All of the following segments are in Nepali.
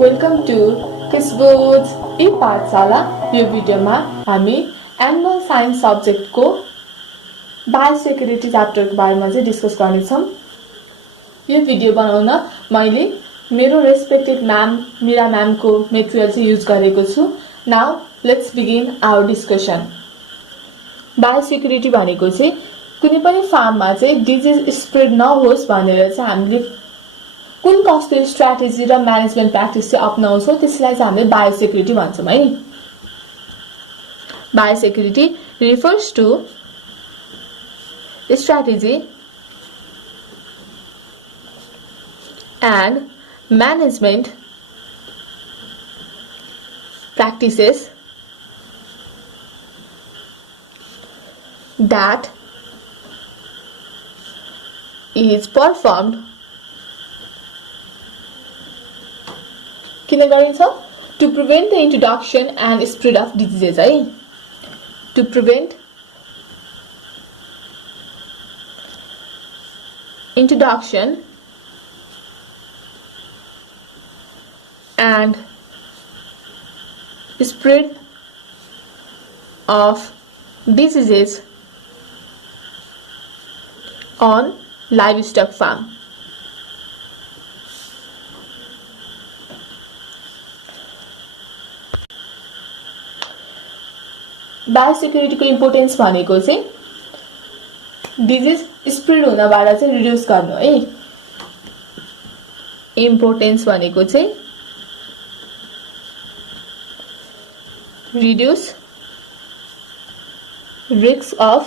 वेलकम टु किसबुज ई पाठशाला। यो भिडियोमा हामी एनिमल साइन्स सब्जेक्टको बायोसेक्युरिटी च्याप्टरको बारेमा चाहिँ डिस्कस गर्नेछौँ। यो भिडियो बनाउन मैले मेरो रेस्पेक्टेड म्याम मीरा म्यामको मेटेरियल चाहिँ युज गरेको छु। Now let's begin our discussion. Biosecurity भनेको चाहिँ कुनै पनि फार्ममा चाहिँ डिजिज स्प्रेड नहोस् भनेर चाहिँ हामीले कुन कस्तो स्ट्र्याटेजी र म्यानेजमेन्ट प्र्याक्टिस चाहिँ अपनाउँछौँ त्यसलाई चाहिँ हामीले बायोसेक्युरिटी भन्छौँ है। Biosecurity refers to strategy and management practices that is performed किन गरिन्छ to prevent the introduction and spread of diseases है। to prevent introduction and spread of diseases on livestock farm। बायोसेक्युरिटीको इम्पोर्टेन्स भनेको चाहिँ डिजिज स्प्रेड हुनबाट चाहिँ रिड्युस गर्नु है। इम्पोर्टेन्स भनेको चाहिँ reduce risk of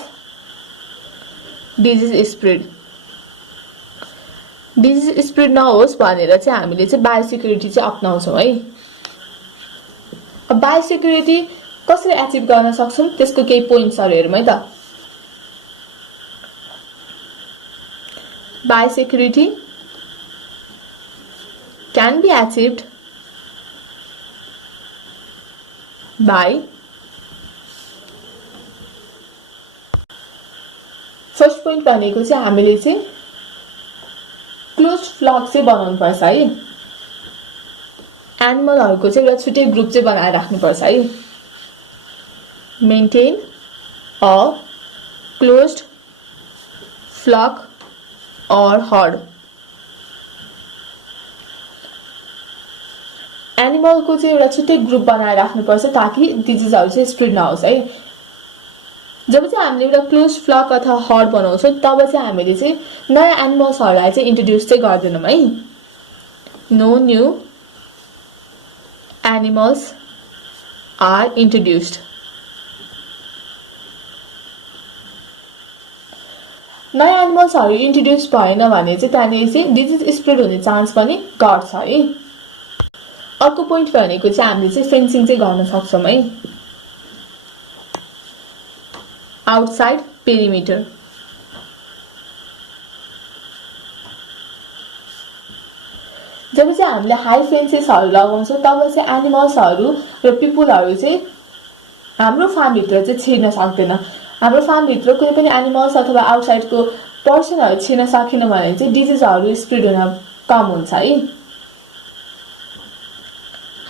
disease spread. Disease spread नहोस् भनेर चाहिँ हामीले चाहिँ बायोसेक्युरिटी चाहिँ अपनाउँछौँ है। अब बायोसेक्युरिटी कसरी एचिभ गर्न सक्छौँ त्यसको केही पोइन्ट्सहरू हेरौँ है त। Biosecurity can be achieved by first point भनेको चाहिँ हामीले चाहिँ क्लोज्ड फ्लक चाहिँ बनाउनु पर्छ है। एनिमलहरूको चाहिँ एउटा छुट्टै ग्रुप चाहिँ बनाएर राख्नुपर्छ है। मेन्टेन अ क्लोज्ड फ्लक और हर्ड। एनिमल को चाहिँ एउटा छुट्टै ग्रुप बनाएर राख्नुपर्छ ताकि डिजिजहरू चाहिँ स्प्रेड नहोस् है। जब चाहिँ हामीले एउटा क्लोज फ्लक अथवा हर्ड बनाउँछौँ तब चाहिँ हामीले चाहिँ नयाँ एनिमल्सहरूलाई चाहिँ इन्ट्रोड्युस चाहिँ गर्दैनौँ है। No new animals are introduced. नयाँ एनिमल्सहरू इन्ट्रोड्युस भएन भने चाहिँ त्यहाँनिर चाहिँ डिजिज स्प्रेड हुने चान्स पनि घट्छ है। अर्को पोइन्ट भनेको चाहिँ हामीले चाहिँ फेन्सिङ चाहिँ गर्न सक्छौँ है। Outside perimeter. जब चाहिँ हामीले हाई फेन्सेसहरू लगाउँछौँ तब चाहिँ एनिमल्सहरू र पिपुलहरू चाहिँ हाम्रो फार्मभित्र चाहिँ छिर्न सक्दैन। हाम्रो फार्मभित्र कुनै पनि एनिमल्स अथवा आउटसाइडको पर्सनहरू छिर्न सकेन भने चाहिँ डिजिजहरू स्प्रेड हुन कम हुन्छ है।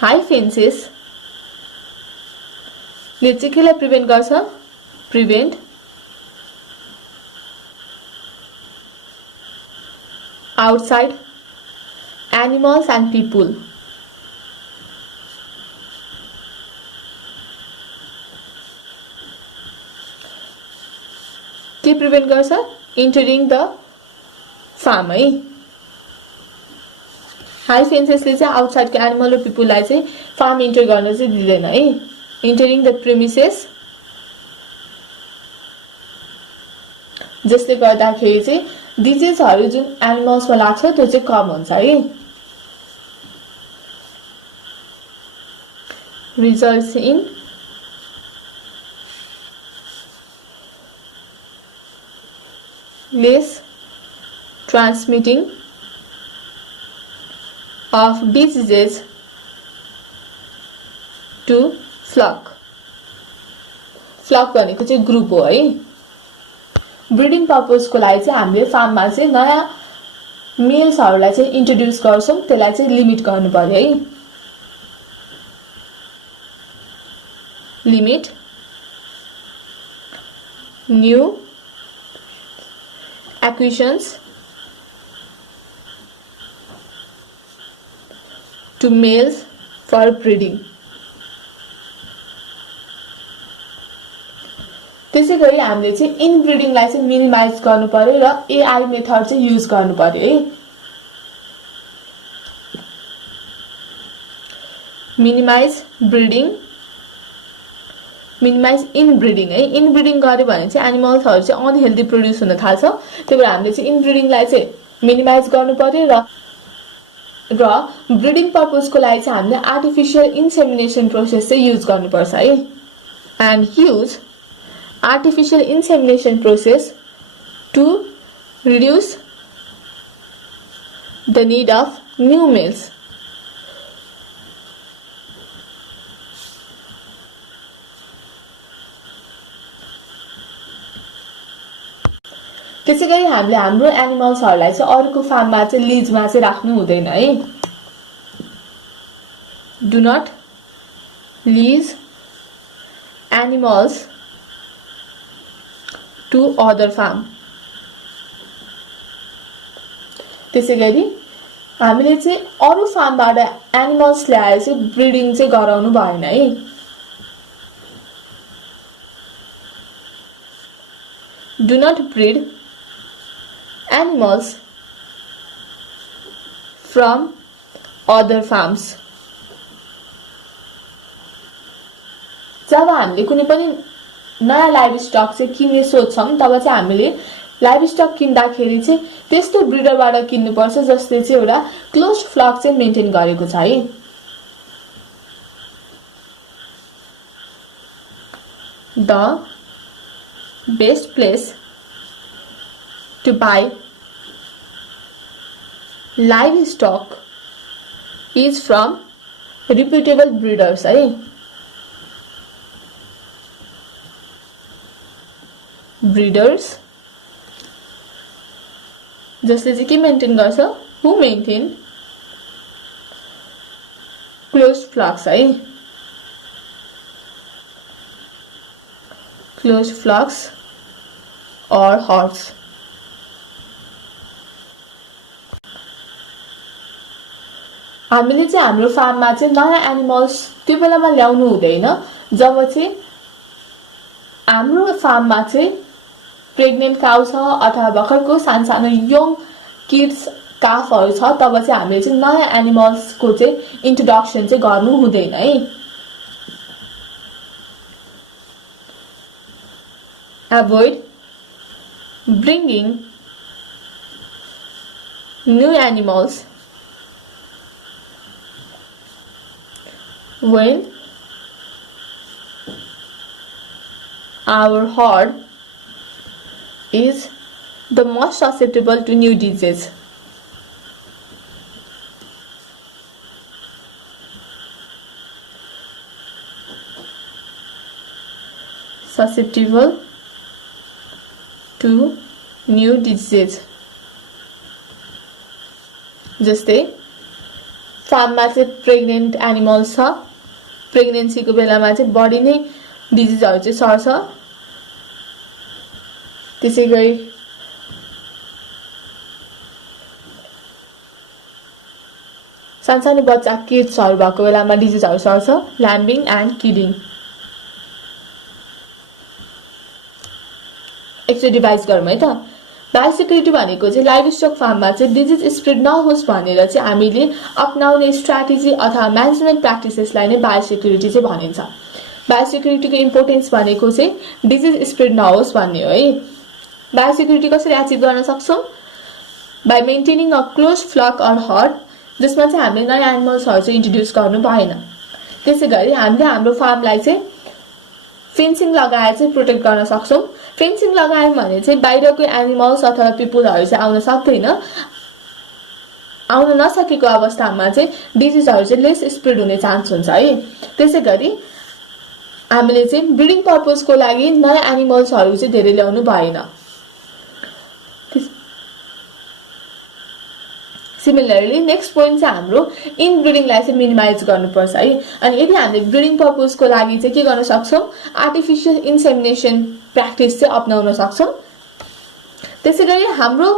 हाई फेन्सेस ले चाहिँ केलाई प्रिभेन्ट गर्छ? Prevent outside animals and people. के प्रिभेन्ट गर्छ? इन्टरिङ द फार्म है। हाई फेन्सेसले चाहिँ आउटसाइडको एनिमल र पिपुललाई चाहिँ फार्म इन्टर गर्न चाहिँ दिँदैन है। इन्टरिङ द प्रिमिसेस, जसले गर्दाखेरि चाहिँ डिजिजहरू जुन एनिमल्समा लाग्छ त्यो चाहिँ कम हुन्छ है। Results in less transmitting of diseases to flock। Flock भनेको चाहिँ ग्रुप हो है। ब्रिडिङ पर्पजको लागि चाहिँ हामीले फार्ममा चाहिँ नयाँ मेल्सहरूलाई चाहिँ इन्ट्रोड्युस गर्छौँ, त्यसलाई चाहिँ लिमिट गर्नु पर्यो है। limit new acquisitions to males for breeding. त्यसै गरी हामीले चाहिँ इनब्रिडिङलाई चाहिँ मिनिमाइज गर्नु पर्यो र एआई मेथड चाहिँ युज गर्नु पर्यो है। मिनिमाइज इनब्रिडिङ है। इनब्रिडिङ गर्यो भने चाहिँ एनिमल्सहरु चाहिँ अनहेल्दी प्रोड्युस हुन थाल्छ। त्यही भएर हामीले चाहिँ इनब्रिडिङलाई चाहिँ मिनिमाइज गर्नु पर्यो र ब्रिडिङ पर्पजको लागि चाहिँ हामीले आर्टिफिशियल इन्सेमिनेसन प्रोसेस चाहिँ युज गर्नुपर्छ है। And use artificial insemination process to reduce the need of new males. त्यसै गरी हामीले हाम्रो एनिमल्सहरुलाई चाहिँ अरूको फार्ममा चाहिँ लिजमा चाहिँ राख्नु हुँदैन है। Do not lease animals to other farm. त्यसै गरी हामीले चाहिँ अरू फार्मबाट एनिमल्स ल्याएर चाहिँ ब्रिडिङ चाहिँ गराउनु भएन है। Do not breed animals from other farms. जब हामीले कुनै पनि नयाँ लाइभ स्टक चाहिँ किन्ने सोच्छौं तब चाहिँ हामीले लाइभ स्टक किन्दाखेरि चाहिँ त्यस्तो ब्रिडरबाट किन्नुपर्छ जसले चाहिँ एउटा क्लोज्ड फ्लक चाहिँ मेन्टेन गरेको छ है। The best place to buy livestock is from reputable breeders है। ब्रिडर्स जसले चाहिँ के मेन्टेन गर्छ, हु मेन्टेन क्लोज्ड फ्लक्स है। क्लोज्ड फ्लक्स और हर्ड्स। हामीले चाहिँ हाम्रो फार्ममा चाहिँ नयाँ एनिमल्स त्यो बेलामा ल्याउनु हुँदैन जब चाहिँ हाम्रो फार्ममा चाहिँ प्रेग्नेन्ट काउ छ अथवा भर्खरको सानो यङ किड्स काफहरु छ तब चाहिँ हामीले चाहिँ नयाँ एनिमल्सको चाहिँ इन्ट्रोडक्सन चाहिँ गर्नु हुँदैन है। Avoid bringing new animals when our herd is the most susceptible to new disease. Susceptible to new disease. जस्तै फार्ममा चाहिँ प्रेग्नेन्ट एनिमल्स छ, प्रेग्नेन्सीको बेलामा चाहिँ बढी नै डिजिजहरु चाहिँ सर्छ। त्यसै गरी सानो बच्चा किड्सहरु भएको बेलामा डिजिजहरु सर्छ। ल्याम्बिङ एन्ड किडिङ। एकचोटि रिभाइज गरौँ है त। बायोसेक्युरिटी भनेको चाहिँ लाइभस्टक फार्ममा चाहिँ डिजिज स्प्रेड नहोस् भनेर चाहिँ हामीले अपनाउने स्ट्र्याटेजी अथवा म्यानेजमेन्ट प्र्याक्टिसेसलाई नै बायोसेक्युरिटी चाहिँ भनिन्छ। बायोसेक्युरिटीको इम्पोर्टेन्स भनेको चाहिँ डिजिज स्प्रेड नहोस् भन्ने हो है। बायोसेक्युरिटी कसरी अचिभ गर्न सक्छौं? By maintaining a close flock or herd, जसमा चाहिँ हामीले नयाँ एनिमल्सहरु चाहिँ इन्ट्रोड्युस गर्नु भएन। त्यसै गरी हामीले हाम्रो फार्मलाई चाहिँ फेन्सिङ लगाएर चाहिँ प्रोटेक्ट गर्न सक्छौं। फेन्सिङ लगायौं भने चाहिँ बाहिरको एनिमल्स अथवा पिपुलहरु चाहिँ आउन सक्दैन। आउन नसकेको अवस्थामा चाहिँ डिजिजहरु चाहिँ लेस स्प्रेड हुने चान्स हुन्छ है। त्यसै गरी हामीले चाहिँ ब्रिडिङ पर्पजको लागि नयाँ एनिमल्सहरु चाहिँ धेरै ल्याउनु भएन। सिमिलरली नेक्स्ट पोइन्ट चाहिँ हाम्रो इनब्रिडिङलाई चाहिँ मिनिमाइज गर्नुपर्छ है। अनि यदि हामीले ब्रिडिङ पर्पजको लागि चाहिँ के गर्न सक्छौँ, आर्टिफिसियल इन्सेमिनेसन प्र्याक्टिस चाहिँ अपनाउन सक्छौँ। त्यसैगरी हाम्रो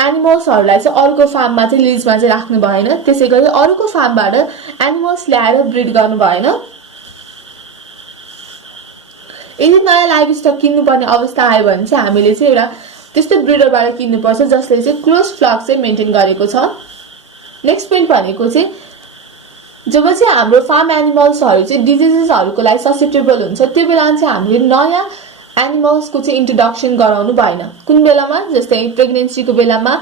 एनिमल्सहरूलाई चाहिँ अरूको फार्ममा चाहिँ लिजमा चाहिँ राख्नु भएन। त्यसैगरी अरूको फार्मबाट एनिमल्स ल्याएर ब्रिड गर्नु भएन। यदि नयाँ लाइभ स्टक किन्नुपर्ने अवस्था आयो भने चाहिँ हामीले चाहिँ एउटा त्यस्तो ब्रिडरबाट किन्नुपर्छ जसले चाहिँ क्लोज फ्लक चाहिँ मेन्टेन गरेको छ। नेक्स्ट पोइन्ट भनेको चाहिँ जब चाहिँ हाम्रो फार्म एनिमल्सहरू चाहिँ डिजिजेसहरूको लागि ससेप्टेबल हुन्छ त्यो बेला चाहिँ हामीले नयाँ एनिमल्सको चाहिँ इन्ट्रोडक्सन गराउनु भएन। कुन बेलामा, जस्तै प्रेग्नेन्सीको बेलामा,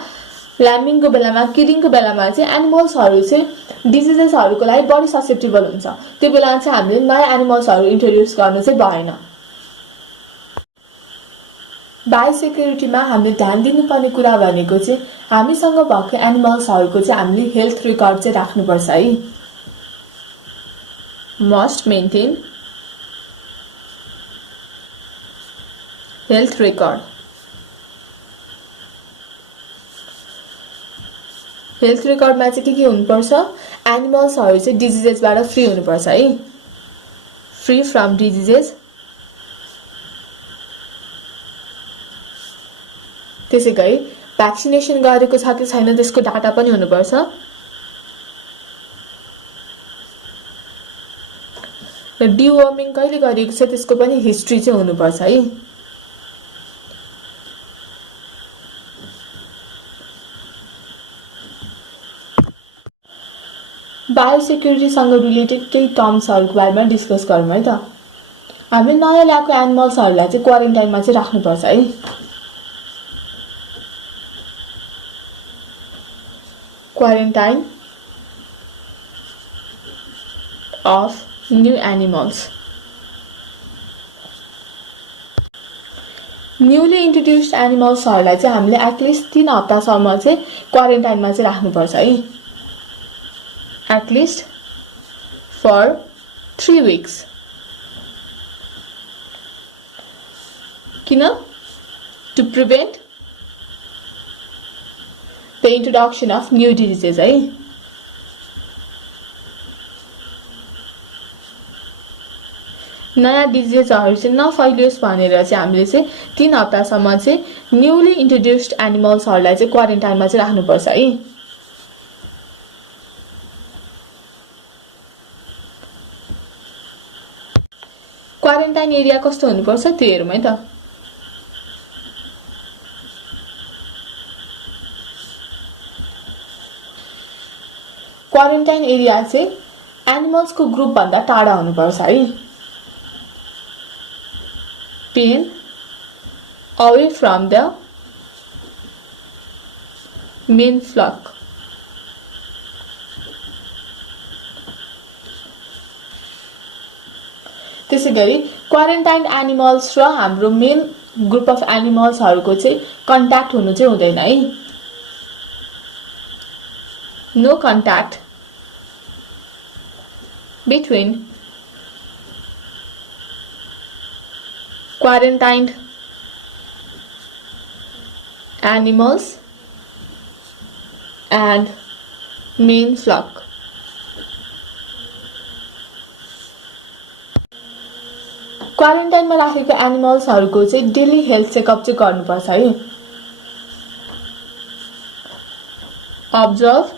ल्याम्बिङको बेलामा, किडिङको बेलामा चाहिँ एनिमल्सहरू चाहिँ डिजिजेसहरूको लागि बढी ससेप्टेबल हुन्छ। त्यो बेला चाहिँ हामीले नयाँ एनिमल्सहरू इन्ट्रोड्युस गर्नु चाहिँ भएन। बायोसेक्युरिटीमा हामीले ध्यान दिनुपर्ने कुरा भनेको चाहिँ हामीसँग भएको एनिमल्सहरूको चाहिँ हामीले हेल्थ रेकर्ड चाहिँ राख्नुपर्छ है। Must maintain health record. Health रेकर्डमा चाहिँ के हुनुपर्छ, एनिमल्सहरू चाहिँ डिजिजेसबाट फ्री हुनुपर्छ है, फ्री फ्रम डिजिजेस। त्यसैगरी भ्याक्सिनेसन गरेको छ कि छैन त्यसको डाटा पनि हुनुपर्छ। र डिवर्मिङ कहिले गरिएको छ त्यसको पनि हिस्ट्री चाहिँ हुनुपर्छ है। बायोसेक्युरिटीसँग रिलेटेड केही टर्म्सहरूको बारेमा डिस्कस गरौँ है त। हामीले नयाँ ल्याएको एनिमल्सहरूलाई चाहिँ क्वारेन्टाइनमा चाहिँ राख्नुपर्छ है। Quarantine of new animals. Newly introduced एनिमल्सहरूलाई चाहिँ हामीले एटलिस्ट 3 हप्तासम्म चाहिँ क्वारेन्टाइनमा चाहिँ राख्नुपर्छ है। At least for 3 weeks। किन? To prevent the introduction of new diseases है। नयाँ डिजिजेसहरू चाहिँ नफैलियोस् भनेर चाहिँ हामीले चाहिँ 3 हप्तासम्म चाहिँ न्यूली इन्ट्रोड्युस्ड एनिमल्सहरूलाई चाहिँ क्वारेन्टाइनमा चाहिँ राख्नुपर्छ है। क्वारेन्टाइन एरिया कस्तो हुनुपर्छ त्यो हेरौँ है त। क्वारेन्टाइन एरिया चाहिँ एनिमल्सको ग्रुप भन्दा टाढा हुनुपर्छ है। Pen away from the main flock. त्यसैगरी क्वारेन्टाइन एनिमल्स र हाम्रो मेन ग्रुप अफ एनिमल्सहरूको चाहिँ कन्ट्याक्ट हुनु चाहिँ हुँदैन है। No contact between quarantined animals and main flock. क्वारेन्टाइनमा राखेको एनिमल्सहरूको चाहिँ डेली हेल्थ चेकअप चाहिँ गर्नुपर्छ है। Observe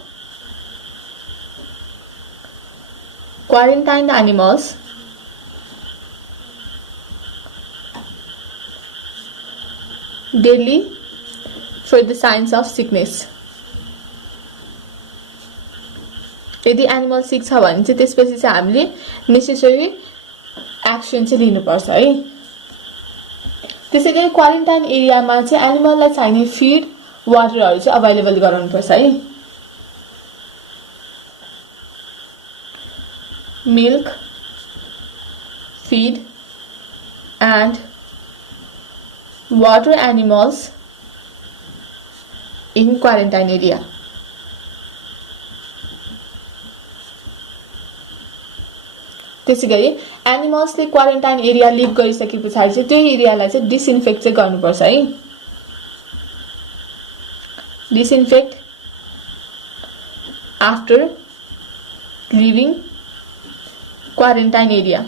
quarantined animals daily for the signs of sickness. यदि एनिमल सिक छ भने चाहिँ त्यसपछि चाहिँ हामीले नेसेसरी एक्सन चाहिँ लिनुपर्छ है। त्यसैगरी क्वारेन्टाइन एरियामा चाहिँ एनिमललाई चाहिने फिड वाटरहरू चाहिँ अभाइलेबल गराउनुपर्छ है। Milk, feed and water animals in quarantine area. त्यसैगरी एनिमल्सले क्वारेन्टाइन एरिया लिभ गरिसके पछाडि चाहिँ त्यो एरियालाई चाहिँ डिसइन्फेक्ट चाहिँ गर्नुपर्छ है। Disinfect after living quarantine area.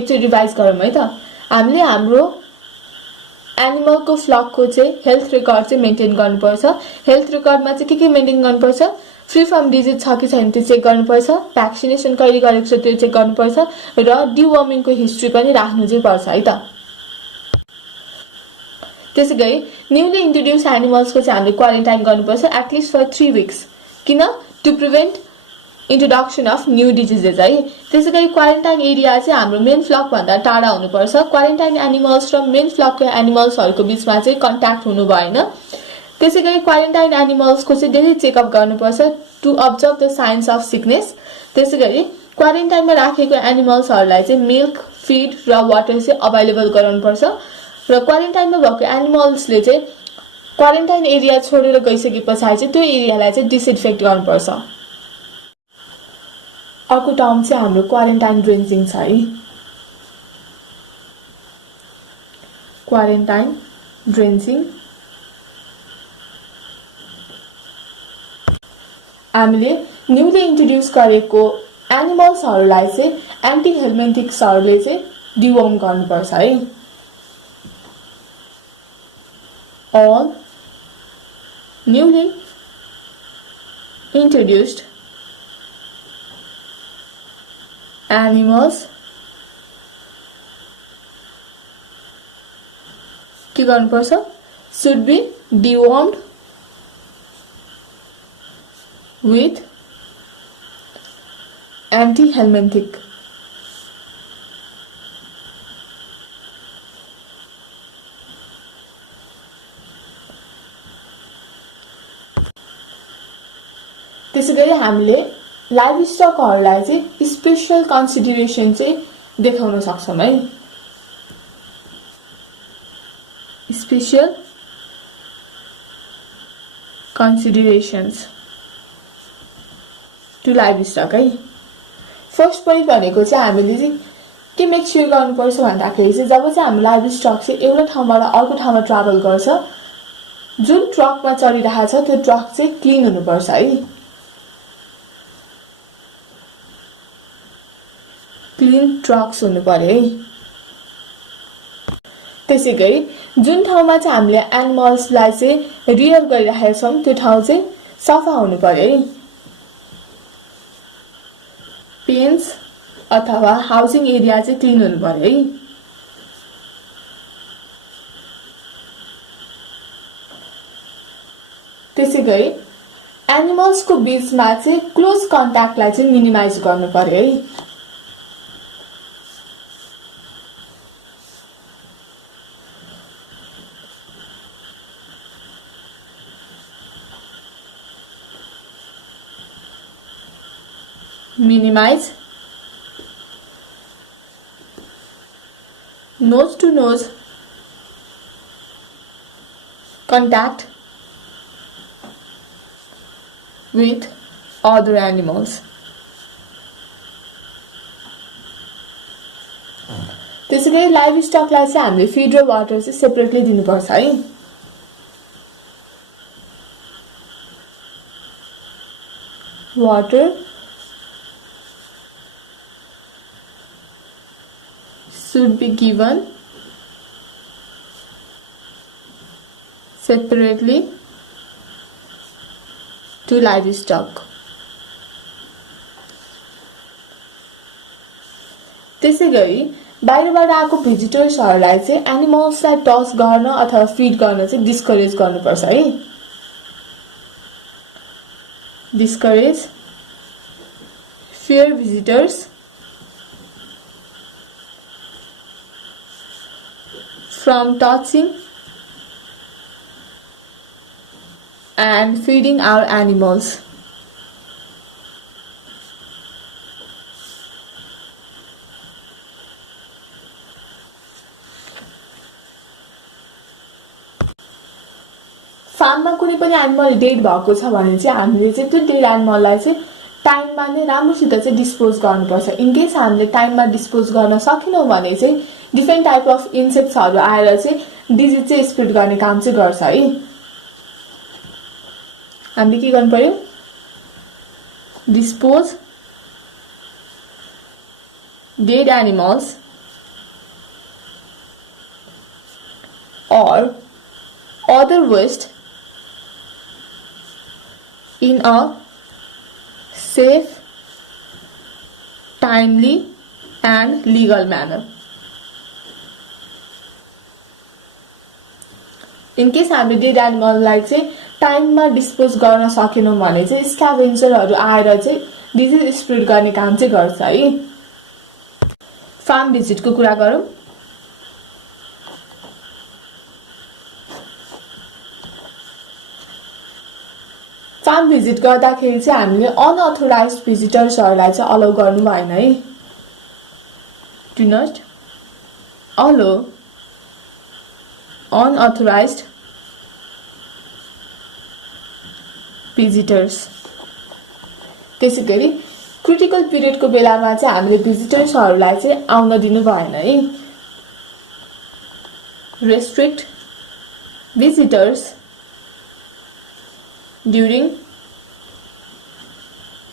एकचोटि रिभाइज गरौँ है त। हामीले हाम्रो एनिमलको फ्लकको चाहिँ हेल्थ रेकर्ड चाहिँ मेन्टेन गर्नुपर्छ। हेल्थ रेकर्डमा चाहिँ के मेन्टेन गर्नुपर्छ? फ्री फ्रम डिजिज छ कि छैन त्यो चेक गर्नुपर्छ, भ्याक्सिनेसन कहिले गरेको छ त्यो चेक गर्नुपर्छ र डिवर्मिङको हिस्ट्री पनि राख्नु चाहिँ पर्छ है त। त्यसैगरी न्यूली इन्ट्रोड्युस एनिमल्सको चाहिँ हामीले क्वारेन्टाइन गर्नुपर्छ एटलिस्ट फर 3 weeks। किन? To prevent introduction of new diseases है। त्यसैगरी क्वारेन्टाइन एरिया चाहिँ हाम्रो मेन फ्लक भन्दा टाढा हुनुपर्छ। क्वारेन्टाइन एनिमल्स र मेन फ्लकको एनिमल्सहरूको बिचमा चाहिँ कन्ट्याक्ट हुनु भएन। त्यसैगरी क्वारेन्टाइन एनिमल्सको चाहिँ डेली चेकअप गर्नुपर्छ to observe the signs of sickness. त्यसैगरी क्वारेन्टाइनमा राखेको एनिमल्सहरूलाई चाहिँ मिल्क, फिड र वाटर चाहिँ अभाइलेबल गराउनुपर्छ र क्वारेन्टाइनमा भएको एनिमल्सले चाहिँ क्वारेन्टाइन एरिया छोडेर गइसके पछाडि चाहिँ त्यो एरियालाई चाहिँ डिसइन्फेक्ट गर्नुपर्छ। अर्को टर्म चाहिँ हाम्रो क्वारेन्टाइन ड्रेन्चिङ छ है। क्वारेन्टाइन ड्रेन्चिङ हामीले न्यूली इन्ट्रोड्युस गरेको एनिमल्सहरूलाई चाहिँ एन्टी हेल्मेन्टिक्सहरूले चाहिँ डिवर्म गर्नुपर्छ है। All newly introduced animals के गर्नुपर्छ? should be dewormed with anti-helminthic। त्यसैगरी हामीले लाइभ स्टकहरूलाई चाहिँ स्पेशल कन्सिडरेसन चाहिँ देखाउन सक्छौँ है। स्पेशल कन्सिडरेसन्स टु लाइभ स्टक है। फर्स्ट पोइन्ट भनेको चाहिँ हामीले चाहिँ के मेक स्योर गर्नुपर्छ भन्दाखेरि चाहिँ जब चाहिँ हाम्रो लाइभ स्टक चाहिँ एउटा ठाउँबाट अर्को ठाउँमा ट्राभल गर्छ, जुन ट्रकमा चढिरहेको छ त्यो ट्रक चाहिँ क्लिन हुनुपर्छ है। क्लिन ट्रक्स हुनु पर्यो है। त्यसैगरी जुन ठाउँमा चाहिँ हामीले एनिमल्सलाई चाहिँ रियर गरिरहेका छौँ त्यो ठाउँ चाहिँ सफा हुनु पर्यो है। पेन्स अथवा हाउसिङ एरिया चाहिँ क्लिन हुनु पर्यो है। त्यसैगरी एनिमल्सको बीचमा चाहिँ क्लोज कन्ट्याक्टलाई चाहिँ मिनिमाइज गर्नु पर्यो है। Minimize nose to nose contact with other animals। त्यसैगरी लाइभ स्टकलाई चाहिँ हामीले फिड र वाटर चाहिँ सेपरेटली दिनुपर्छ है। Water should be given separately to livestock। त्यसैगरी बाहिरबाट आएको भिजिटर्सहरूलाई चाहिँ एनिमल्सलाई टच गर्न अथवा फिड गर्न चाहिँ डिस्करेज गर्नुपर्छ है। Discourage fear visitors from touching and feeding our animals। फार्ममा कुनै पनि एनिमल डेड भएको छ भने चाहिँ हामीले चाहिँ त्यो डेड एनिमललाई चाहिँ टाइममा नै राम्रोसित चाहिँ डिस्पोज गर्नुपर्छ। इन केस हामीले टाइममा डिस्पोज गर्न सकेनौँ भने चाहिँ डिफ्रेन्ट टाइप अफ इन्सेक्ट्सहरू आएर चाहिँ डिजिज चाहिँ स्प्रेड गर्ने काम चाहिँ गर्छ है। हामीले के गर्नु पर्यो, dispose dead animals or other waste in a safe, timely and legal manner. In case हामीले डेड एनिमललाई चाहिँ टाइममा डिस्पोज गर्न सकेनौँ भने चाहिँ स्क्याभेन्जरहरू आएर चाहिँ डिजिज स्प्रेड गर्ने काम चाहिँ गर्छ है। फार्म भिजिटको कुरा गरौँ। फार्म भिजिट गर्दाखेरि चाहिँ हामीले अनअथोराइज्ड भिजिटर्सहरूलाई चाहिँ अलाउ गर्नु भएन है। Do not allow unauthorized visitors. त्यसैगरी क्रिटिकल पिरियडको बेलामा चाहिँ हामीले भिजिटर्सहरूलाई चाहिँ आउन दिनु भएन है। Restrict visitors during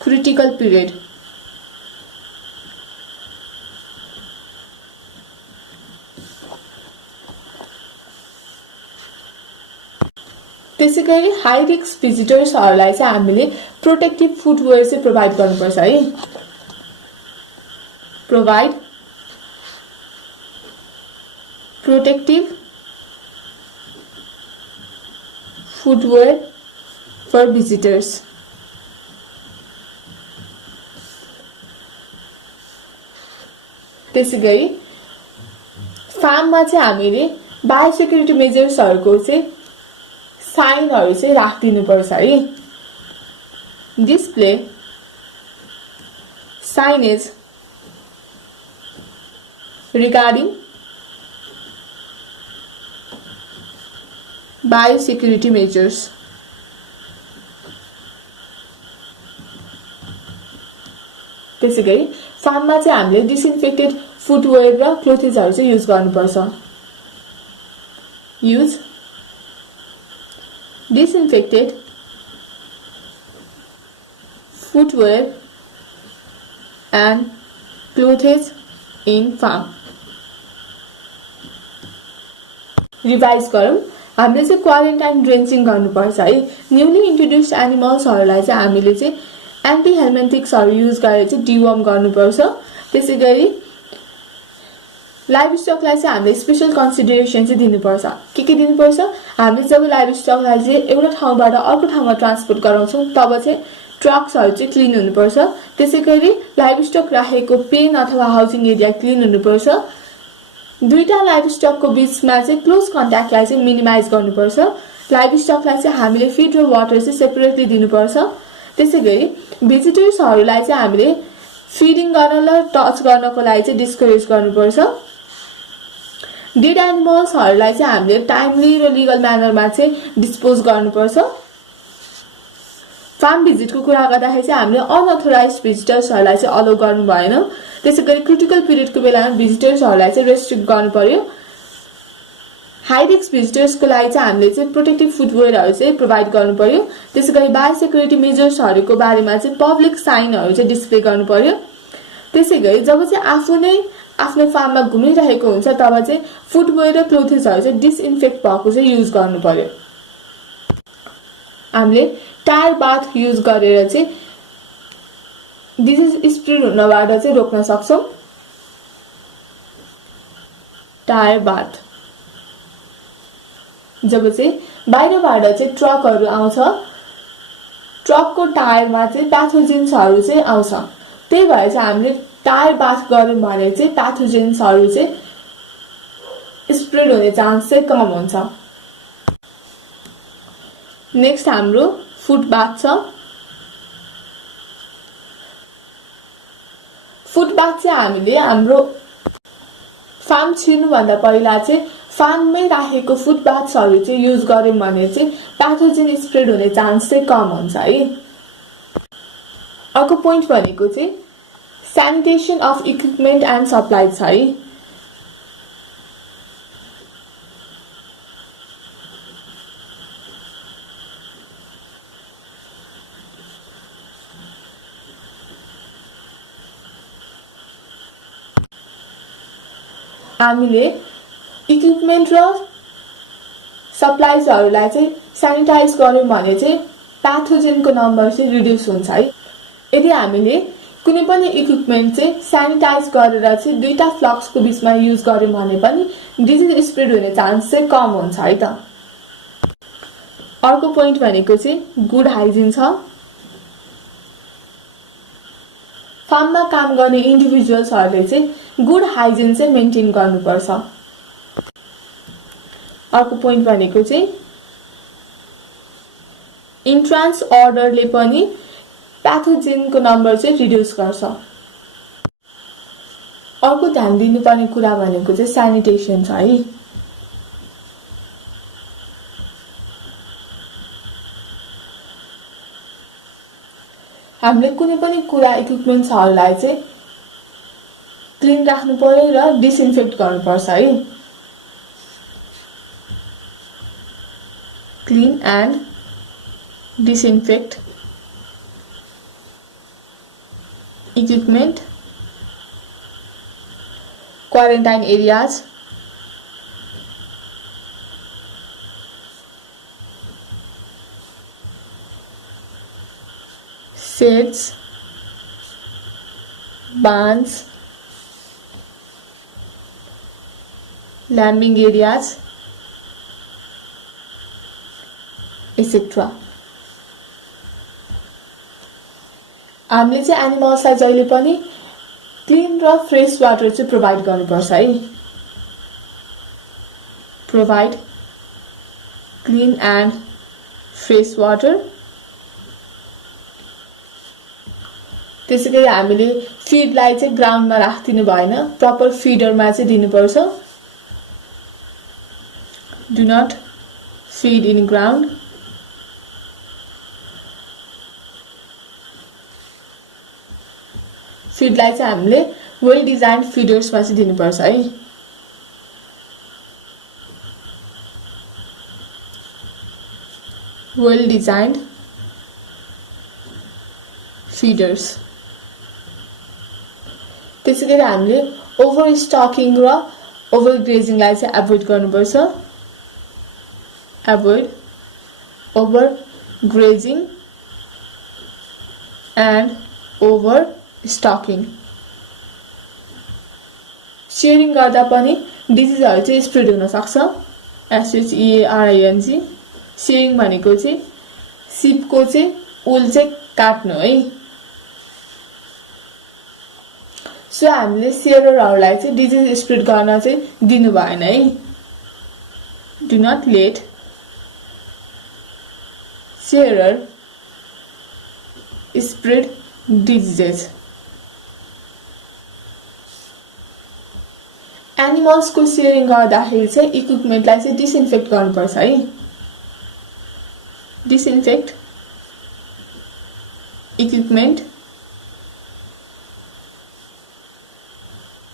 critical period. त्यसैगरी हाई रिस्क भिजिटर्सहरूलाई चाहिँ हामीले प्रोटेक्टिभ फुटवेयर चाहिँ प्रोभाइड गर्नुपर्छ है। Provide protective footwear for visitors. त्यसैगरी फार्ममा चाहिँ हामीले बायोसेक्युरिटी मेजर्सहरूको चाहिँ साइनहरू चाहिँ राखिदिनुपर्छ है। Display signage regarding biosecurity measures. त्यसैगरी फार्ममा चाहिँ हामीले डिसइन्फेक्टेड फुटवेयर र क्लोथेजहरू चाहिँ युज गर्नुपर्छ। Use disinfected footwear and clothes in farm. Revise गरौँ। हामीले चाहिँ क्वारेन्टाइन ड्रेन्चिङ गर्नुपर्छ है। न्युली इन्ट्रोड्युस्ड एनिमल्सहरूलाई चाहिँ हामीले चाहिँ एन्टी हेल्मेन्थिक्सहरू युज गरेर चाहिँ डिवर्म गर्नुपर्छ। त्यसैगरी लाइभ स्टकलाई चाहिँ हामीले स्पेसल कन्सिडरेसन चाहिँ दिनुपर्छ। के दिनुपर्छ, हामीले जब लाइभ स्टकलाई चाहिँ एउटा ठाउँबाट अर्को ठाउँमा ट्रान्सपोर्ट गराउँछौँ तब चाहिँ ट्रक्सहरू चाहिँ क्लिन हुनुपर्छ। त्यसैगरी लाइभ स्टक राखेको पेन अथवा हाउसिङ एरिया क्लिन हुनुपर्छ। दुईटा लाइभ स्टकको बिचमा चाहिँ क्लोज कन्ट्याक्टलाई चाहिँ मिनिमाइज गर्नुपर्छ। लाइभ स्टकलाई चाहिँ हामीले फिड र वाटर चाहिँ सेपरेटली दिनुपर्छ। त्यसैगरी भिजिटर्सहरूलाई चाहिँ हामीले फिडिङ गर्न र टच गर्नको लागि चाहिँ डिस्करेज गर्नुपर्छ। डेड एनिमल्सहरूलाई चाहिँ हामीले टाइमली र लिगल म्यानरमा चाहिँ डिस्पोज गर्नुपर्छ। फार्म भिजिटको कुरा गर्दाखेरि चाहिँ हामीले अनअथोराइज्ड भिजिटर्सहरूलाई चाहिँ अलाउ गर्नु भएन। त्यसैगरी क्रिटिकल पिरियडको बेलामा भिजिटर्सहरूलाई चाहिँ रेस्ट्रिक्ट गर्नु पर्यो। हाई रिस्क भिजिटर्सको लागि चाहिँ हामीले चाहिँ प्रोटेक्टिभ फुटवेयरहरू चाहिँ प्रोभाइड गर्नु पर्यो। त्यसैगरी बायोसेक्युरिटी मेजर्सहरूको बारेमा चाहिँ पब्लिक साइनहरू चाहिँ डिस्प्ले गर्नु पर्यो। त्यसैगरी जब चाहिँ आफू नै आफ्नो फार्ममा घुमिरहेको हुन्छ तब चाहिँ फुटवेयर र क्लोथेजहरू चाहिँ डिसइन्फेक्ट भएको चाहिँ युज गर्नु पर्यो। हामीले टायर बाथ युज गरेर चाहिँ डिजिज स्प्रेड हुनबाट चाहिँ रोक्न सक्छौँ। टायर बाथ जब चाहिँ बाहिरबाट चाहिँ ट्रकहरू आउँछ, ट्रकको टायरमा चाहिँ प्याथोजेन्सहरू चाहिँ आउँछ। त्यही भएर चाहिँ हामीले टायर बाथ गर्यौँ भने चाहिँ प्याथोजेन्सहरू चाहिँ स्प्रेड हुने चान्स चाहिँ कम हुन्छ। नेक्स्ट हाम्रो फुट बाथ छ। फुट बाथ चाहिँ हामीले हाम्रो फार्म छिर्नुभन्दा पहिला चाहिँ फार्ममै राखेको फुट बाथ्सहरू चाहिँ युज गर्यौँ भने चाहिँ प्याथोजेन स्प्रेड हुने चान्स चाहिँ कम हुन्छ है। अर्को पोइन्ट भनेको चाहिँ sanitation of equipment and supply छ है। हामीले इक्विपमेन्ट र सप्लाइजहरूलाई चाहिँ सेनिटाइज गर्यौं भने चाहिँ प्याथोजेनको नम्बर चाहिँ रिड्युस हुन्छ है। यदि हामीले कुनै पनि इक्विपमेन्ट चाहिँ सेनिटाइज गरेर चाहिँ दुईटा फ्लक्सको बीचमा युज गर्यौं भने पनि डिजिज स्प्रेड हुने चान्स चाहिँ कम हुन्छ है त। अर्को पोइन्ट भनेको चाहिँ गुड हाइजिन छ। फार्ममा काम गर्ने इन्डिभिजुअल्सहरूले चाहिँ गुड हाइजिन चाहिँ मेन्टेन गर्नुपर्छ। अर्को पोइन्ट भनेको चाहिँ इन्ट्रान्स अर्डरले पनि प्याथोजेनको नम्बर चाहिँ रिड्युस गर्छ। अर्को ध्यान दिनुपर्ने कुरा भनेको चाहिँ स्यानिटेसन छ है। हामीले कुनै पनि कुरा इक्विपमेन्ट्सहरूलाई चाहिँ क्लिन राख्नु पर्यो र डिसइन्फेक्ट गर्नुपर्छ है। Clean and disinfect equipment, quarantine areas, sheds, barns, lambing areas, etc. हामीले चाहिँ एनिमल्सलाई जहिले पनि क्लीन र फ्रेश वाटर चाहिँ प्रोभाइड गर्नुपर्छ है। Provide clean and fresh water. त्यसैगरी हामीले फिडलाई चाहिँ ग्राउन्डमा राख्दिनु भएन, प्रपर फिडरमा चाहिँ दिनुपर्छ। Do not feed in ground. फिडलाई चाहिँ हामीले वेल डिजाइन्ड फिडर्समा चाहिँ दिनुपर्छ है। Well designed feeders. त्यसैगरी हामीले ओभर स्टकिङ र ओभर ग्रेजिङलाई चाहिँ एभोइड गर्नुपर्छ। Avoid over grazing and over stocking. Sharing गर्दा पनि डिजिजहरू चाहिँ स्प्रेड हुन सक्छ। SHEARING। सेयरिङ भनेको चाहिँ सिपको चाहिँ उल चाहिँ काट्नु है। सो हामीले सेयररहरूलाई चाहिँ डिजिज स्प्रेड गर्न चाहिँ दिनु भएन है। Do not let sharer spread diseases. एनिमल्सको सेयरिङ गर्दाखेरि चाहिँ इक्विपमेन्टलाई चाहिँ डिसइन्फेक्ट गर्नुपर्छ है। Disinfect equipment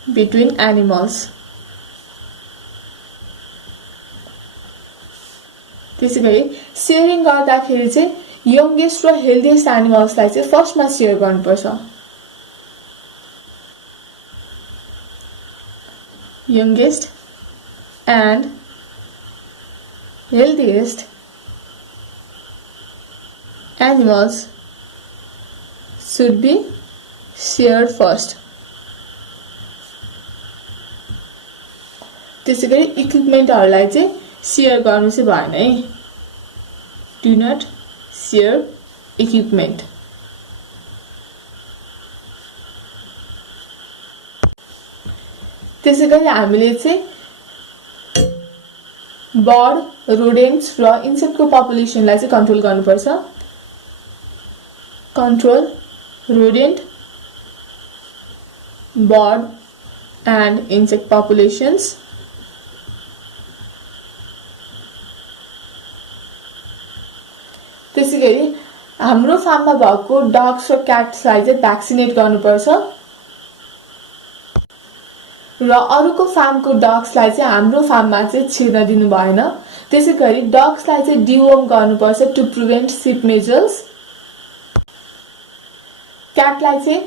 between animals. त्यसैगरी सेयरिङ गर्दाखेरि चाहिँ यंगेस्ट र हेल्दिएस्ट एनिमल्सलाई चाहिँ फर्स्टमा सेयर गर्नुपर्छ। youngest and healthiest animals should be shared first. त्यसैगरी इक्विपमेन्टहरूलाई चाहिँ सेयर गर्नु चाहिँ भएन है। Do not share equipment. त्यसैगरी हामीले चाहिँ बर्ड, रोडेन्ट्स र इन्सेक्टको पपुलेसनलाई चाहिँ कन्ट्रोल गर्नुपर्छ। Control rodent, bird and insect populations. त्यसैगरी हाम्रो फार्ममा भएको डग्स र क्याट्सलाई चाहिँ भ्याक्सिनेट गर्नुपर्छ र अरूको फार्मको डग्सलाई चाहिँ हाम्रो फार्ममा चाहिँ छिर्न दिनु भएन। त्यसैगरी डग्सलाई चाहिँ डिवोर्म गर्नुपर्छ टु प्रिभेन्ट सिप मेजल्स। क्याटलाई चाहिँ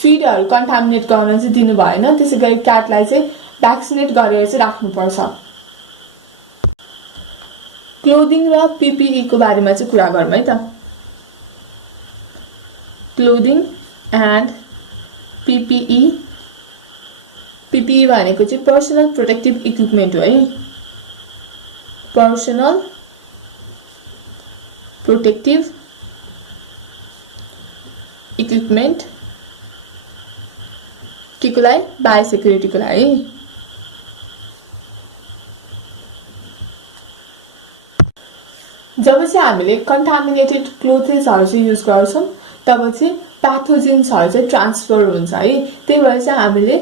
फिडहरू कन्टामिनेट गर्न चाहिँ दिनु भएन। त्यसैगरी क्याटलाई चाहिँ भ्याक्सिनेट गरेर चाहिँ राख्नुपर्छ। क्लोदिङ र PPE को बारेमा चाहिँ कुरा गरौँ है त। Clothing and PPE। PPE भनेको चाहिँ पर्सनल प्रोटेक्टिभ इक्विपमेन्ट हो है। पर्सनल प्रोटेक्टिभ इक्विपमेन्ट केको लागि? बायोसेक्युरिटीको लागि। जब चाहिँ हामीले कन्टामिनेटेड क्लोथेसहरू चाहिँ युज गर्छौँ तब चाहिँ प्याथोजेन्सहरू चाहिँ ट्रान्सफर हुन्छ है। त्यही भएर चाहिँ हामीले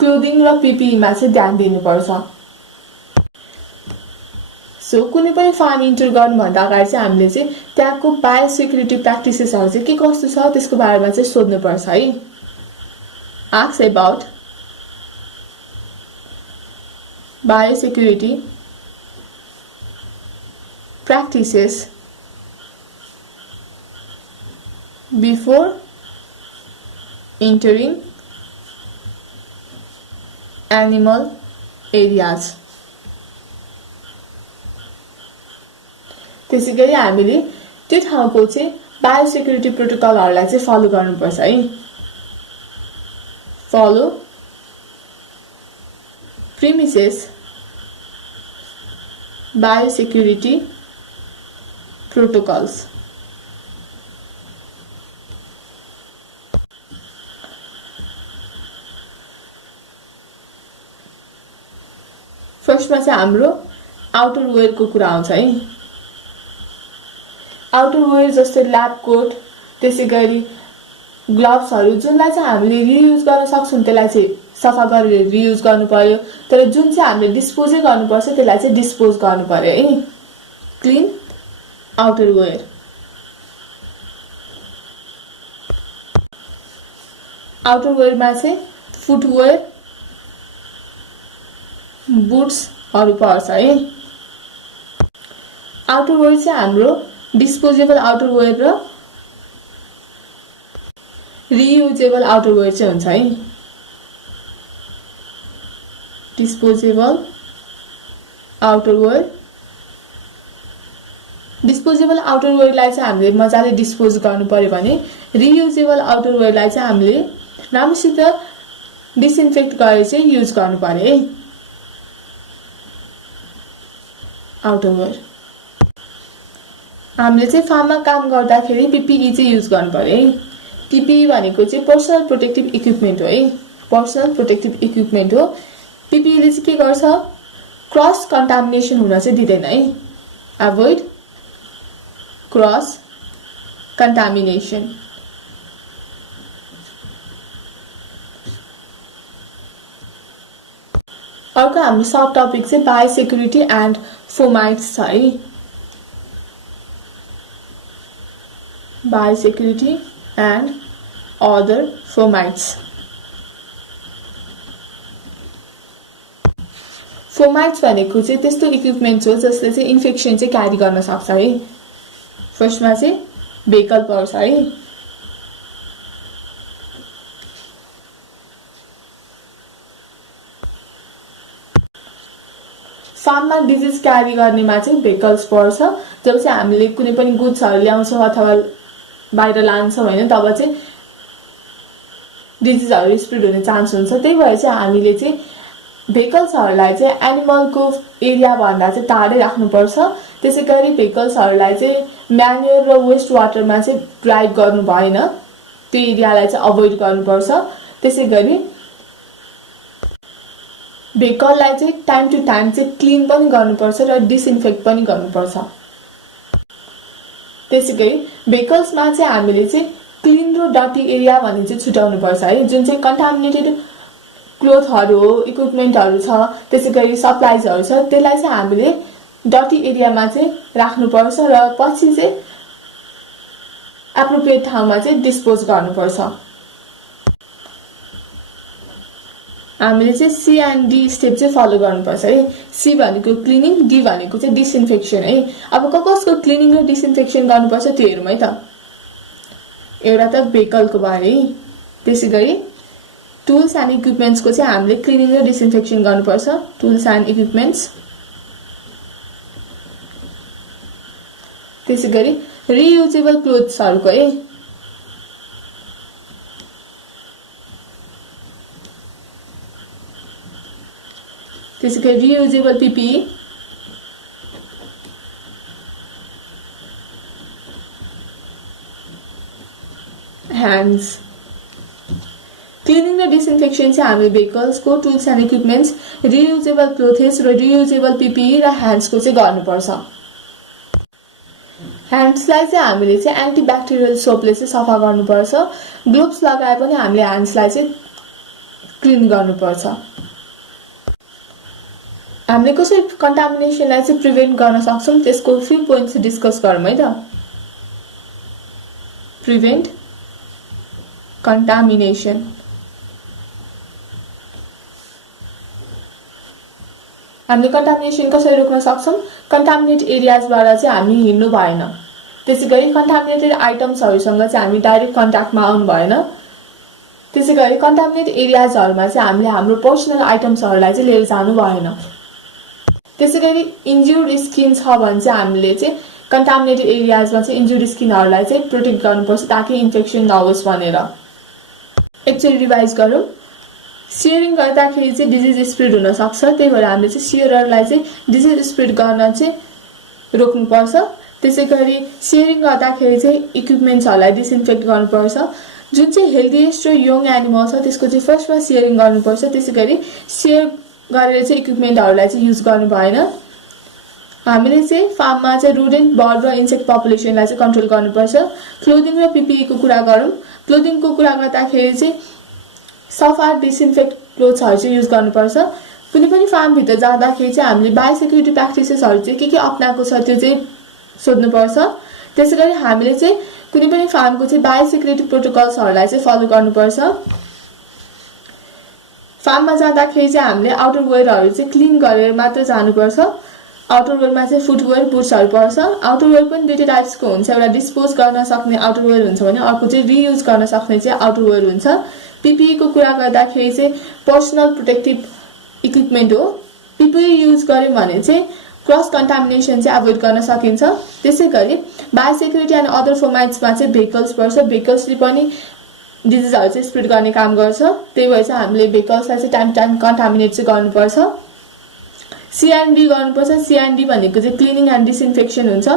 क्लोदिङ र PPE मा चाहिँ ध्यान दिनुपर्छ। सो कुनै पनि फार्म इन्टर गर्नुभन्दा अगाडि चाहिँ हामीले चाहिँ त्यहाँको बायोसेक्युरिटी प्र्याक्टिसेसहरू चाहिँ के कस्तो छ त्यसको बारेमा चाहिँ सोध्नुपर्छ है। Ask about biosecurity practices before entering animal areas। त्यसैगरी हामीले त्यो ठाउँको चाहिँ बायोसेक्युरिटी प्रोटोकलहरूलाई चाहिँ फलो गर्नुपर्छ है। Follow premises biosecurity protocols। फर्स्टमा चाहिँ हाम्रो आउटर वेयरको कुरा आउँछ है। आउटर वेयर जस्तै ल्याब कोट, त्यसैगरी ग्लोभ्सहरू जुनलाई चाहिँ हामीले रियुज गर्न सक्छौँ त्यसलाई चाहिँ सफा गरेर रियुज गर्नु पर्यो, तर जुन चाहिँ हामीले डिस्पोजै गर्नुपर्छ त्यसलाई चाहिँ डिस्पोज गर्नु पर्यो है। Clean outer wear. आउटर वेयरमा चाहिँ फुटवेयर, बुट्सहरू पर्छ है। आउटर वेयर चाहिँ हाम्रो डिस्पोजेबल आउटर वेयर र रियुजेबल आउटर वेयर चाहिँ हुन्छ है। Disposable outer wear, disposable outer वेयरलाई चाहिँ हामीले मजाले डिस्पोज गर्नु पर्यो भने रियुजेबल आउटर वेयरलाई चाहिँ हामीले राम्रोसित डिसइन्फेक्ट गरेर चाहिँ युज गर्नु पर्यो है। आउटर वेयर हामीले चाहिँ फार्ममा काम गर्दाखेरि PPE चाहिँ युज गर्नु पर्यो है। PPE भनेको चाहिँ पर्सनल प्रोटेक्टिभ इक्विपमेन्ट हो है। पर्सनल प्रोटेक्टिभ इक्विपमेन्ट हो। PPE ले चाहिँ के गर्छ? क्रस कन्टामिनेसन हुन चाहिँ दिँदैन है। Avoid cross contamination. अर्को हाम्रो सब टपिक चाहिँ बायोसेक्युरिटी एन्ड फोमाइट्स छ है। बायोसेक्युरिटी एन्ड अदर फोमाइट्स। फोमाइट्स भनेको चाहिँ त्यस्तो इक्विपमेन्ट्स हो जसले चाहिँ इन्फेक्सन चाहिँ क्यारी गर्न सक्छ है। फर्स्टमा चाहिँ भेकल पर्छ है। फार्ममा डिजिज क्यारी गर्नेमा चाहिँ भेकल्स पर्छ। जब चाहिँ हामीले कुनै पनि गुड्सहरू ल्याउँछौँ अथवा बाहिर लान्छौँ होइन, तब चाहिँ डिजिजहरू स्प्रेड हुने चान्स हुन्छ। त्यही भएर चाहिँ हामीले चाहिँ भेकल्सहरूलाई चाहिँ एनिमलको एरियाभन्दा चाहिँ टाढै राख्नुपर्छ। त्यसै गरी भेकल्सहरूलाई चाहिँ म्यान्युर र वेस्ट वाटरमा चाहिँ ड्राइभ गर्नु भएन, त्यो एरियालाई चाहिँ अभोइड गर्नुपर्छ। त्यसै गरी भेकललाई चाहिँ टाइम टु टाइम चाहिँ क्लिन पनि गर्नुपर्छ र डिसइन्फेक्ट पनि गर्नुपर्छ। त्यसै गरी भेकल्समा चाहिँ हामीले चाहिँ क्लिन र डर्टी एरिया भन्ने चाहिँ छुट्याउनु पर्छ है। जुन चाहिँ कन्टामिनेटेड क्लोथहरू हो, इक्विपमेन्टहरू छ, त्यसै गरी सप्लाइजहरू छ, त्यसलाई चाहिँ हामीले डर्टी एरियामा चाहिँ राख्नुपर्छ र पछि चाहिँ एप्रोप्रिएट ठाउँमा चाहिँ डिस्पोज गर्नुपर्छ। हामीले चाहिँ C एन्ड D स्टेप चाहिँ फलो गर्नुपर्छ है। C भनेको क्लिनिङ, D भनेको चाहिँ डिसइन्फेक्सन है। अब कसको क्लिनिङ र डिसइन्फेक्सन गर्नुपर्छ त्यो हेरौँ है त। एउटा त भेकलको भयो है। त्यसै गरी टुल्स एन्ड इक्विपमेन्ट्सको चाहिँ हामीले क्लिनिङ र डिसइन्फेक्सन गर्नुपर्छ। Tools and equipments. त्यसैगरी रियुजेबल क्लोथ्सहरुको त्यसैगरी रियुजेबल पीपीई, ह्यान्ड्स। क्लिनिङ र डिसइन्फेक्सन चाहिँ हामीले भेहिकल्सको, tools and equipments, reusable clothes र रियुजेबल पीपीई र ह्यान्ड्सको चाहिँ गर्नुपर्छ। ह्यान्ड्सलाई चाहिँ हामीले चाहिँ एन्टिब्याक्टेरियल सोपले चाहिँ सफा गर्नुपर्छ। ग्लोभ्स लगाए पनि हामीले ह्यान्ड्सलाई चाहिँ क्लिन गर्नुपर्छ। हामीले कसरी कन्टामिनेसनलाई चाहिँ प्रिभेन्ट गर्न सक्छौं त्यसको फ्यु पोइन्ट्स डिस्कस गरौँ है त। Prevent contamination. हामीले कन्टामिनेसन कसरी रोक्न सक्छौं? कन्टामिनेट एरियाजबाट चाहिँ हामी हिँड्नु भएन। त्यसैगरी कन्टामिनेटेड आइटम्सहरुसँग चाहिँ हामी डाइरेक्ट कन्ट्याक्टमा आउनु भएन। त्यसैगरी कन्टामिनेट एरियाजहरुमा चाहिँ हामीले हाम्रो पर्सनल आइटम्सहरुलाई चाहिँ लिएर जानु भएन। त्यसैगरी इन्ज्युर्ड स्किन छ भने चाहिँ हामीले चाहिँ कन्टामिनेटेड एरियाजमा चाहिँ इन्ज्युर्ड स्किनहरुलाई चाहिँ प्रोटेक्ट गर्नुपर्छ ताकि इन्फेक्सन नहोस् भनेर। एकचोटी रिभाइज गरौँ। सियरिङ गर्दाखेरि चाहिँ डिजिज स्प्रेड हुन सक्छ, त्यही भएर हामीले चाहिँ सियररलाई चाहिँ डिजिज स्प्रेड गर्न चाहिँ रोक्नुपर्छ। त्यसैगरी सियरिङ गर्दाखेरि चाहिँ इक्विपमेन्ट्सहरुलाई डिसइन्फेक्ट गर्नुपर्छ। जुन चाहिँ हेल्दिएस्ट र यङ एनिमल छ त्यसको चाहिँ फर्स्टमा सियरिङ गर्नुपर्छ। त्यसैगरी सियर गरेर चाहिँ इक्विपमेन्टहरुलाई चाहिँ युज गर्नु भएन। हामीले चाहिँ फार्ममा चाहिँ रुडेन्ट, बर्ड र इन्सेक्ट पपुलेसनलाई चाहिँ कन्ट्रोल गर्नुपर्छ। क्लोदिङ र पीपीई को कुरा गरौँ। क्लोदिङको कुरा गर्दाखेरि चाहिँ सफा डिसइन्फेक्ट क्लोथ्सहरु चाहिँ युज गर्नुपर्छ। कुनै पनि फार्म भित्र जाँदाखेरि चाहिँ हामीले बायोसेक्युरिटी प्र्याक्टिसेसहरु चाहिँ के अपनाएको छ त्यो चाहिँ सोध्नुपर्छ। त्यसैगरी हामीले चाहिँ कुनै पनि फार्मको चाहिँ बायोसेक्युरिटी प्रोटोकल्सहरुलाई चाहिँ फलो गर्नुपर्छ। फार्ममा जाँदाखेरि चाहिँ हामीले आउटर वेयरहरु चाहिँ क्लिन गरेर मात्र जानुपर्छ। आउटर वेयरमा चाहिँ फुटवेयर, बुट्सहरु पर्छ। आउटर वेयर पनि दुईटा टाइप्सको हुन्छ, एउटा डिस्पोज गर्न सक्ने आउटर वेयर हुन्छ भने अर्को चाहिँ रियुज गर्न सक्ने चाहिँ आउटर वेयर हुन्छ। पीपीई को कुरा गर्दाखेरि चाहिँ पर्सनल प्रोटेक्टिभ इक्विपमेन्ट हो। पीपीई युज गर्यो भने चाहिँ क्रस कन्टामिनेसन चाहिँ अभोइड गर्न सकिन्छ। त्यसैगरी बायोसेक्युरिटी एन्ड अदर फोर्मेट्समा चाहिँ भेहिकल्स पर्छ। भेहिकल्सले पनि डिजिजहरु चाहिँ स्प्रेड गर्ने काम गर्छ। त्यही भएर चाहिँ हामीले भेहिकल्सलाई चाहिँ टाइम टाइम कन्टामिनेट चाहिँ गर्नुपर्छ। सीएनडी गर्नुपर्छ। सीएनडी भनेको चाहिँ क्लिनिङ एन्ड डिसइन्फेक्सन हुन्छ।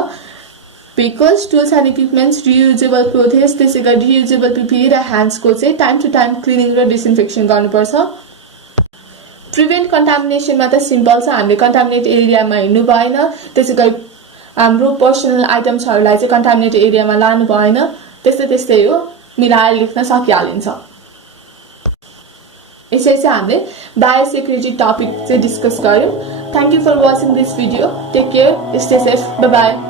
Vehicles, tools and equipments, reusable clothes, त्यसैगरी रियुजेबल पीपीई र ह्यान्ड्सको चाहिँ टाइम टु टाइम क्लिनिङ र डिसइन्फेक्सन गर्नुपर्छ। प्रिभेन्ट कन्टामिनेसनमा त सिम्पल छ, हामीले कन्टामिनेट एरियामा हिँड्नु भएन। त्यसैगरी हाम्रो पर्सनल आइटम्सहरुलाई चाहिँ कन्टामिनेट एरियामा लानु भएन। त्यस्तै हो, मिलाएर लेख्न सकिहालिन्छ। यसरी चाहिँ हामीले बायोसेक्युरिटी टपिक चाहिँ डिस्कस गर्यौं। Thank you for watching this video. Take care, stay safe, bye bye.